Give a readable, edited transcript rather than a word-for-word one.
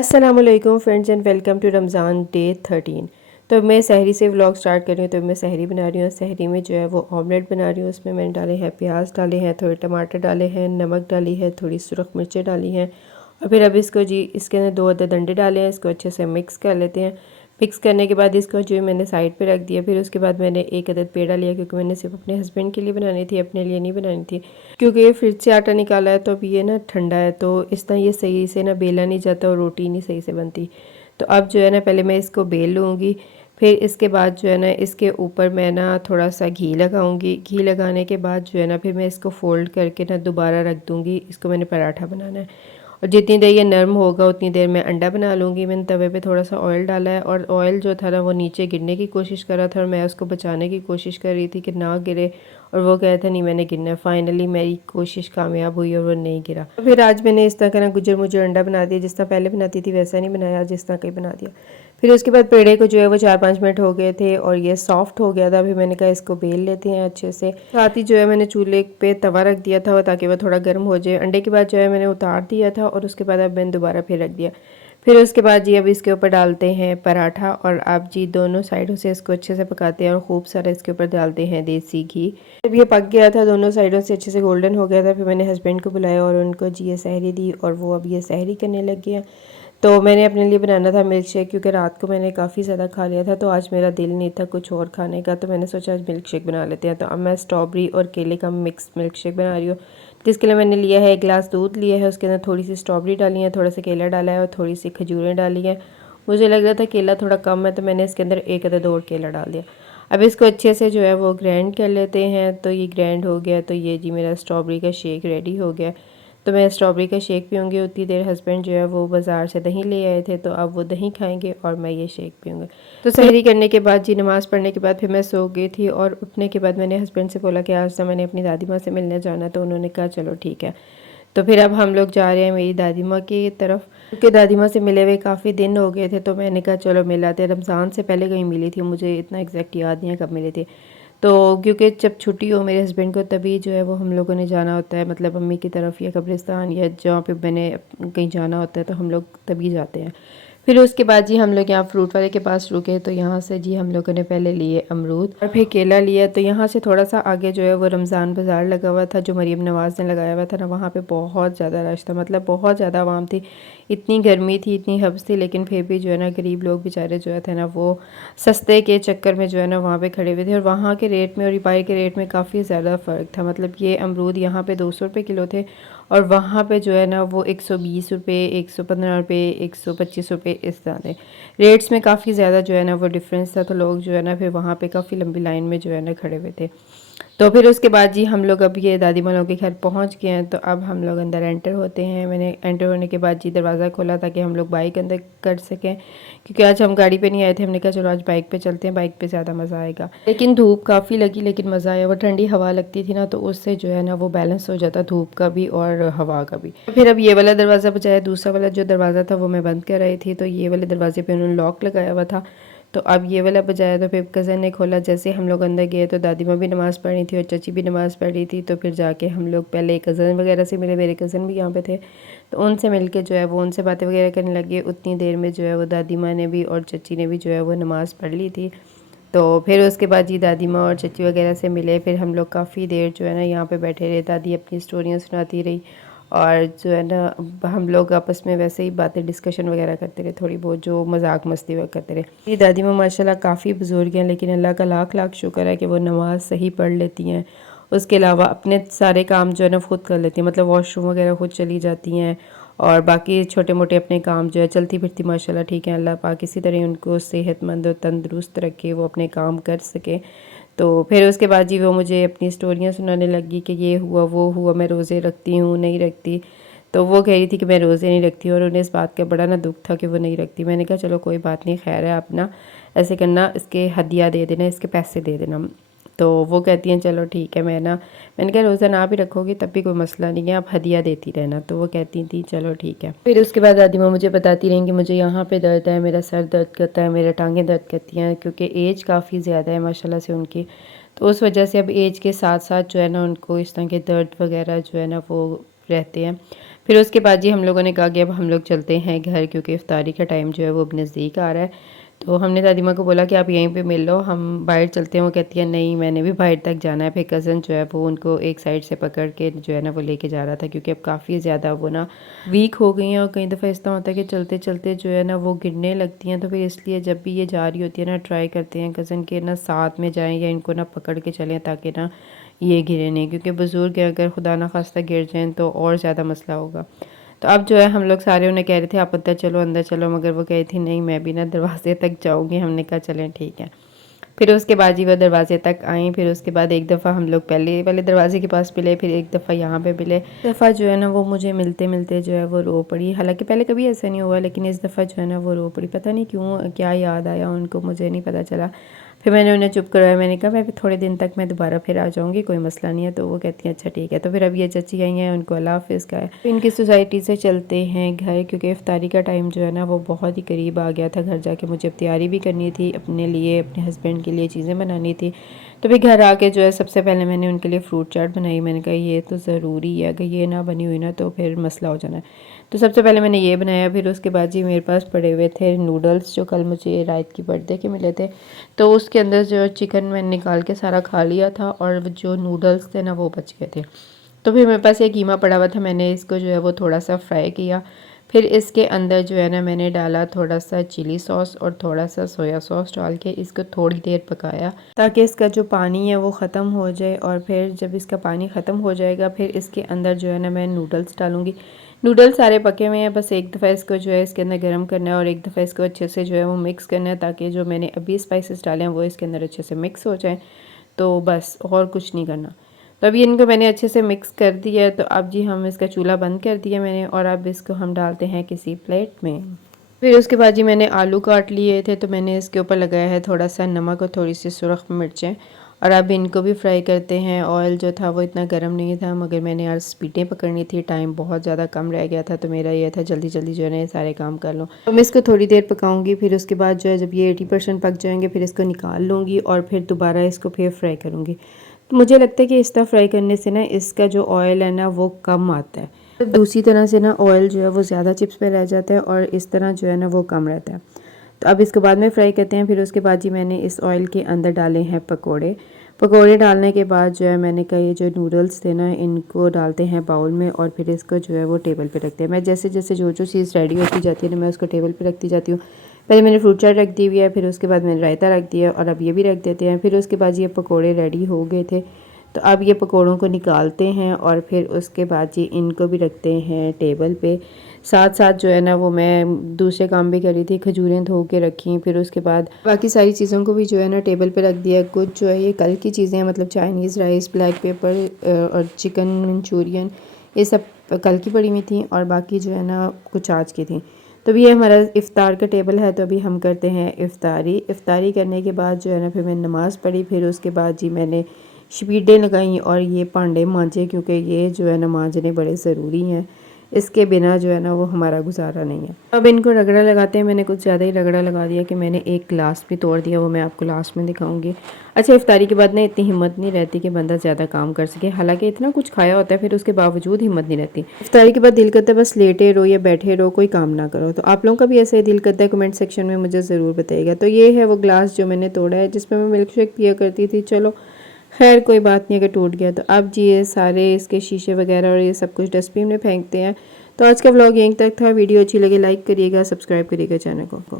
अस्सलामुअलैकुम friends and welcome to Ramzan day 13। तो मैं सहरी से व्लॉग स्टार्ट कर रही हूँ। तो मैं सहरी बना रही हूँ। सहरी में जो है वो ऑमलेट बना रही हूँ। उसमें मैंने डाले हैं प्याज, डाले हैं थोड़े टमाटर, डाले हैं नमक, डाली है थोड़ी सुरख मिर्चें डाली हैं। और फिर अब इसको इसके अंदर 2 अदद अंडे डाले हैं। इसको अच्छे से मिक्स कर लेते हैं। मिक्स करने के बाद इसको मैंने साइड पे रख दिया। फिर उसके बाद मैंने 1 अदद पेड़ा लिया, क्योंकि मैंने सिर्फ अपने हस्बैंड के लिए बनानी थी, अपने लिए नहीं बनानी थी। क्योंकि ये फ्रिज से आटा निकाला है तो अब ये ना ठंडा है, तो इस तरह ये सही से ना बेला नहीं जाता और रोटी नहीं सही से बनती। तो अब ना पहले मैं इसको बेल लूँगी। फिर इसके बाद ना इसके ऊपर मैं ना थोड़ा सा घी लगाऊंगी। घी लगाने के बाद ना फिर मैं इसको फ़ोल्ड करके ना दोबारा रख दूँगी। इसको मैंने पराठा बनाना है। और जितनी देर ये नरम होगा उतनी देर मैं अंडा बना लूँगी। मैंने तवे पे थोड़ा सा ऑयल डाला है, और ऑयल जो था ना वो नीचे गिरने की कोशिश कर रहा था, और मैं उसको बचाने की कोशिश कर रही थी कि ना गिरे। और वो कह था नहीं मैंने गिरना है। फाइनली मेरी कोशिश कामयाब हुई और वो नहीं गिरा। तो फिर आज मैंने इस तरह का ना गुजर मुझे अंडा बना दिया। जिस तरह पहले बनाती थी वैसा नहीं बनाया, जिस तरह कहीं बना दिया। फिर उसके बाद पेड़े को वो 4-5 मिनट हो गए थे और ये सॉफ्ट हो गया था। फिर मैंने कहा इसको बेल लेते हैं अच्छे से। साथ ही मैंने चूल्हे पे तवा रख दिया था ताकि वो थोड़ा गर्म हो जाए। अंडे के बाद मैंने उतार दिया था, और उसके बाद अब मैंने दोबारा फिर रख दिया। फिर उसके बाद अब इसके ऊपर डालते हैं पराठा, और आप दोनों साइडों से इसको अच्छे से पकाते हैं और खूब सारा इसके ऊपर डालते हैं देसी घी। जब ये पक गया था, दोनों साइडों से अच्छे से गोल्डन हो गया था, फिर मैंने हस्बैंड को बुलाया और उनको ये सहरी दी, और वो अब ये सहरी करने लग गया। तो मैंने अपने लिए बनाना था मिल्क शेक, क्योंकि रात को मैंने काफ़ी ज़्यादा खा लिया था, तो आज मेरा दिल नहीं था कुछ और खाने का। तो मैंने सोचा आज मिल्क शेक बना लेते हैं। तो अब मैं स्ट्रॉबेरी और केले का मिक्स मिल्क शेक बना रही हूँ, जिसके लिए मैंने लिया है 1 गिलास दूध लिया है। उसके अंदर थोड़ी सी स्ट्रॉबेरी डाली है, थोड़ा सा केला डाला है और थोड़ी सी खजूरें डाली हैं। मुझे लग रहा था केला थोड़ा कम है, तो मैंने इसके अंदर 1 अदद और केला डाल दिया। अब इसको अच्छे से वो ग्राइंड कर लेते हैं। तो ये ग्राइंड हो गया, तो ये मेरा स्ट्रॉबेरी का शेक रेडी हो गया। तो मैं स्ट्रॉबेरी का शेक पीऊँगी। उतनी देर हस्बैंड वो बाज़ार से दही ले आए थे, तो अब वो दही खाएंगे और मैं ये शेक पीऊँगी। तो सहरी करने के बाद नमाज़ पढ़ने के बाद फिर मैं सो गई थी, और उठने के बाद मैंने हस्बैंड से बोला कि आज तो मैंने अपनी दादी माँ से मिलने जाना। तो उन्होंने कहा चलो ठीक है। तो फिर अब हम लोग जा रहे हैं मेरी दादी माँ की तरफ, क्योंकि दादी माँ से मिले हुए काफ़ी दिन हो गए थे। तो मैंने कहा चलो मिल आते हैं। रमज़ान से पहले कहीं मिली थी, मुझे इतना एग्जैक्ट याद नहीं है कब मिली थी। तो क्योंकि जब छुट्टी हो मेरे हस्बैंड को, तभी वो हम लोगों ने जाना होता है, मतलब अम्मी की तरफ या कब्रिस्तान या जहाँ पे मैंने कहीं जाना होता है, तो हम लोग तभी जाते हैं। फिर उसके बाद हम लोग यहाँ फ्रूट वाले के पास रुके। तो यहाँ से हम लोगों ने पहले लिए अमरूद और फिर केला लिया। तो यहाँ से थोड़ा सा आगे वो रमज़ान बाज़ार लगा हुआ था, जो मरीम नवाज़ ने लगाया हुआ था ना, वहाँ पे बहुत ज़्यादा रश था, मतलब बहुत ज़्यादा आवाम थी। इतनी गर्मी थी, इतनी हब्स थी, लेकिन फिर भी ना गरीब लोग बेचारे थे ना, वो सस्ते के चक्कर में ना वहाँ पे खड़े हुए थे। और वहाँ के रेट में और बाहर के रेट में काफ़ी ज़्यादा फ़र्क था। मतलब ये अमरूद यहाँ पे 200 रुपये किलो थे, और वहाँ पे ना वो 120 रुपये, 115 रुपये, 125 रुपये इस तरह थे। रेट्स में काफ़ी ज़्यादा ना वो डिफरेंस था। तो लोग ना फिर वहाँ पे काफ़ी लंबी लाइन में ना खड़े हुए थे। तो फिर उसके बाद हम लोग अब ये दादी माँ के घर पहुँच गए हैं। तो अब हम लोग अंदर एंटर होते हैं। मैंने एंटर होने के बाद दरवाज़ा खोला ताकि हम लोग बाइक अंदर कर सकें, क्योंकि आज हम गाड़ी पे नहीं आए थे। हमने कहा चलो आज बाइक पे चलते हैं, बाइक पे ज़्यादा मज़ा आएगा। लेकिन धूप काफ़ी लगी, लेकिन मज़ा आया। वो ठंडी हवा लगती थी ना, तो उससे है ना वो बैलेंस हो जाता धूप का भी और हवा का भी। फिर अब ये वाला दरवाज़ा बजाया, दूसरा वाला जो दरवाज़ा था वो मैं बंद कर रही थी। तो ये वाले दरवाजे पे उन्होंने लॉक लगाया हुआ था। तो अब ये वाला बजाया, तो फिर कज़न ने खोला। जैसे हम लोग अंदर गए तो दादी माँ भी नमाज़ पढ़ रही थी और चाची भी नमाज़ पढ़ रही थी। तो फिर जाके हम लोग पहले कज़न वगैरह से मिले, मेरे कज़न भी यहाँ पे थे। तो उनसे मिल के वो उनसे बातें वगैरह करने लगे। उतनी देर में वो दादी माँ ने भी और चाची ने भी वो नमाज़ पढ़ ली थी। तो फिर उसके बाद दादी माँ और चाची वगैरह से मिले। फिर हम लोग काफ़ी देर है ना यहाँ पे बैठे रहे। दादी अपनी स्टोरियाँ सुनाती रही, और है ना हम लोग आपस में वैसे ही बातें डिस्कशन वगैरह करते रहे, थोड़ी बहुत जो मजाक मस्ती वगैरह करते रहे। ये दादी माँ माशाल्लाह काफ़ी बुजुर्ग हैं, लेकिन अल्लाह का लाख लाख शुक्र है कि वो नमाज़ सही पढ़ लेती हैं। उसके अलावा अपने सारे काम है ना खुद कर लेती हैं, मतलब वॉशरूम वगैरह खुद चली जाती हैं, और बाकी छोटे मोटे अपने काम है चलती फिरती माशाल्लाह ठीक है। अल्लाह पाक इसी तरह उनको सेहतमंद और तंदुरुस्त रखे, वो अपने काम कर सके। तो फिर उसके बाद वो मुझे अपनी स्टोरियाँ सुनाने लगी कि ये हुआ वो हुआ, मैं रोज़े रखती हूँ नहीं रखती। तो वो कह रही थी कि मैं रोज़े नहीं रखती, और उन्हें इस बात का बड़ा ना दुख था कि वो नहीं रखती। मैंने कहा चलो कोई बात नहीं, खैर है, आप ना ऐसे करना, इसके हदिया दे देना, इसके पैसे दे देना। तो वो कहती हैं चलो ठीक है। मैंने कहा रोज़ा ना भी रखोगी तब भी कोई मसला नहीं है, आप हदिया देती रहना। तो वो कहती थी चलो ठीक है। फिर उसके बाद दादी माँ मुझे बताती रहीं कि मुझे यहाँ पे दर्द है, मेरा सर दर्द करता है, मेरे टांगें दर्द करती हैं, क्योंकि एज काफ़ी ज़्यादा है माशाल्लाह से उनकी। तो उस वजह से अब एज के साथ साथ है ना उनको इस तरह के दर्द वगैरह है ना वो रहते हैं। फिर उसके बाद जी हम लोगों ने कहा कि अब हम लोग चलते हैं घर, क्योंकि इफ्तारी का टाइम जो है वो अब नज़दीक आ रहा है। तो हमने दादीमा को बोला कि आप यहीं पे मिल लो, हम बाहर चलते हैं। वो कहती है नहीं, मैंने भी बाहर तक जाना है। फिर कज़न जो है वो उनको एक साइड से पकड़ के जो है ना वो लेके जा रहा था, क्योंकि अब काफ़ी ज़्यादा वो ना वीक हो गई हैं और कई दफ़ा इस तरह होता है कि चलते चलते जो है ना वो गिरने लगती हैं। तो फिर इसलिए जब भी ये जा रही होती है ना, ट्राई करते हैं कज़न के ना साथ में जाएँ या इनको ना पकड़ के चलें, ताकि ना ये गिरे नहीं, क्योंकि बुज़ुर्ग अगर खुदा ना खास्ता गिर जाएँ तो और ज़्यादा मसला होगा। तो अब जो है हम लोग सारे उन्हें कह रहे थे आप अंदर चलो, मगर वो कह रही थी नहीं मैं भी ना दरवाजे तक जाऊँगी। हमने कहा चलें ठीक है। फिर उसके बाद जी वो दरवाजे तक आई। फिर उसके बाद एक दफ़ा हम लोग पहले वाले दरवाजे के पास मिले, फिर एक दफ़ा यहाँ पे मिले। दफ़ा जो है ना वो मुझे मिलते मिलते जो है वो रो पड़ी। हालांकि पहले कभी ऐसा नहीं हुआ, लेकिन इस दफ़ा जो है ना वो रो पड़ी। पता नहीं क्यों, क्या याद आया उनको, मुझे नहीं पता चला। फिर मैंने उन्हें चुप करवाया। मैंने कहा मैं थोड़े दिन तक मैं दोबारा फिर आ जाऊँगी, कोई मसला नहीं है। तो वो कहती हैं अच्छा ठीक है। तो फिर अब ये चची आई हैं, उनको अल्लाह हाफ़िज़ का है। इनकी सोसाइटी से चलते हैं घर, क्योंकि इफ्तारी का टाइम जो है ना वो बहुत ही करीब आ गया था। घर जाके मुझे अब तैयारी भी करनी थी, अपने लिए अपने हस्बैंड के लिए चीज़ें बनानी थी। तो फिर घर आके जो है सबसे पहले मैंने उनके लिए फ़्रूट चाट बनाई। मैंने कहा ये तो ज़रूरी है, अगर ये ना बनी हुई ना तो फिर मसला हो जाना है। तो सबसे पहले मैंने ये बनाया। फिर उसके बाद जी मेरे पास पड़े हुए थे नूडल्स, जो कल मुझे रात की बर्थडे के मिले थे। तो उसके अंदर जो चिकन मैंने निकाल के सारा खा लिया था, और जो नूडल्स थे ना वो बच गए थे। तो फिर मेरे पास एक कीमा पड़ा हुआ था, मैंने इसको जो है वो थोड़ा सा फ्राई किया। फिर इसके अंदर जो है ना मैंने डाला थोड़ा सा चिली सॉस और थोड़ा सा सोया सॉस डाल के इसको थोड़ी देर पकाया, ताकि इसका जो पानी है वो ख़त्म हो जाए। और फिर जब इसका पानी ख़त्म हो जाएगा, फिर इसके अंदर जो है ना मैं नूडल्स डालूँगी। नूडल्स सारे पके हुए हैं, बस एक दफ़ा इसको जो है इसके अंदर गर्म करना है और एक दफ़ा इसको अच्छे से जो है वो मिक्स करना है, ताकि जो मैंने अभी स्पाइसेस डाले हैं वो इसके अंदर अच्छे से मिक्स हो जाए। तो बस और कुछ नहीं करना। तो अभी इनको मैंने अच्छे से मिक्स कर दिया है। तो अब जी हम इसका चूल्हा बंद कर दिया मैंने, और अब इसको हम डालते हैं किसी प्लेट में। फिर उसके बाद जी मैंने आलू काट लिए थे, तो मैंने इसके ऊपर लगाया है थोड़ा सा नमक और थोड़ी सी सुरख मिर्चें। और अब इनको भी फ्राई करते हैं। ऑयल जो था वो इतना गर्म नहीं था, मगर मैंने आज स्पीडें पकड़नी थी, टाइम बहुत ज़्यादा कम रह गया था। तो मेरा ये था जल्दी जल्दी जो है ना ये सारे काम कर लूँ। तो मैं इसको थोड़ी देर पकाऊंगी। फिर उसके बाद जो है जब ये 80% पक जाएंगे, फिर इसको निकाल लूँगी और फिर दोबारा इसको फिर फ्राई करूँगी। तो मुझे लगता है कि इस तरह फ्राई करने से ना इसका जो ऑयल है ना वो कम आता है। तो दूसरी तरह से ना ऑयल जो है वो ज़्यादा चिप्स पे रह जाता है, और इस तरह जो है ना वो कम रहता है। तो अब इसको बाद में फ्राई करते हैं। फिर उसके बाद जी मैंने इस ऑयल के अंदर डाले हैं पकोड़े। पकोड़े डालने के बाद जो है मैंने कहा ये जो नूडल्स थे ना इनको डालते हैं बाउल में, और फिर इसको जो है वो टेबल पे रखते हैं। मैं जैसे जैसे जो चीज़ रेडी होती जाती है ना मैं उसको टेबल पे रखती जाती हूँ। पहले मैंने फ्रूट चाट रख दी हुई है, फिर उसके बाद मैंने रायता रख दिया, और अब ये भी रख देते हैं। फिर उसके बाद ये पकोड़े रेडी हो गए थे। तो अब ये पकोड़ों को निकालते हैं, और फिर उसके बाद जी इनको भी रखते हैं टेबल पे। साथ साथ जो है ना वो मैं दूसरे काम भी करी थी, खजूरें धो के रखी। फिर उसके बाद बाकी सारी चीज़ों को भी जो है ना टेबल पे रख दिया। कुछ जो है ये कल की चीज़ें हैं, मतलब चाइनीज़ राइस, ब्लैक पेपर और चिकन मंचूरियन, ये सब कल की पड़ी हुई थी, और बाकी जो है ना कुछ आज की थी। तो भी ये हमारा इफ़्तार का टेबल है। तो अभी हम करते हैं इफ़्तारी करने के बाद जो है ना फिर मैंने नमाज़ पढ़ी। फिर उसके बाद जी मैंने शपीडें लगाई और ये भांडे मांजे, क्योंकि ये जो है ना मांजने बड़े ज़रूरी हैं। इसके बिना जो है ना वो हमारा गुजारा नहीं है। अब इनको रगड़ा लगाते हैं। मैंने कुछ ज़्यादा ही रगड़ा लगा दिया कि मैंने एक गिलास भी तोड़ दिया, वो मैं आपको लास्ट में दिखाऊंगी। अच्छा, इफ्तारी के बाद ना इतनी हिम्मत नहीं रहती कि बंदा ज़्यादा काम कर सके, हालांकि इतना कुछ खाया होता है फिर उसके बावजूद हिम्मत नहीं रहती। इफ्तारी के बाद दिल करता है बस लेटे रहो या बैठे रहो, कोई काम ना करो। तो आप लोगों का भी ऐसा ही दिल करता है? कमेंट सेक्शन में मुझे ज़रूर बताइएगा। तो ये है वो गिलास जो मैंने तोड़ा है, जिसमें मैं मिल्क शेक पिया करती थी। चलो खैर कोई बात नहीं, अगर टूट गया तो। अब जी ये सारे इसके शीशे वगैरह और ये सब कुछ डस्टबिन में फेंकते हैं। तो आज का व्लॉग यहीं तक था। वीडियो अच्छी लगे लाइक करिएगा, सब्सक्राइब करिएगा चैनल को।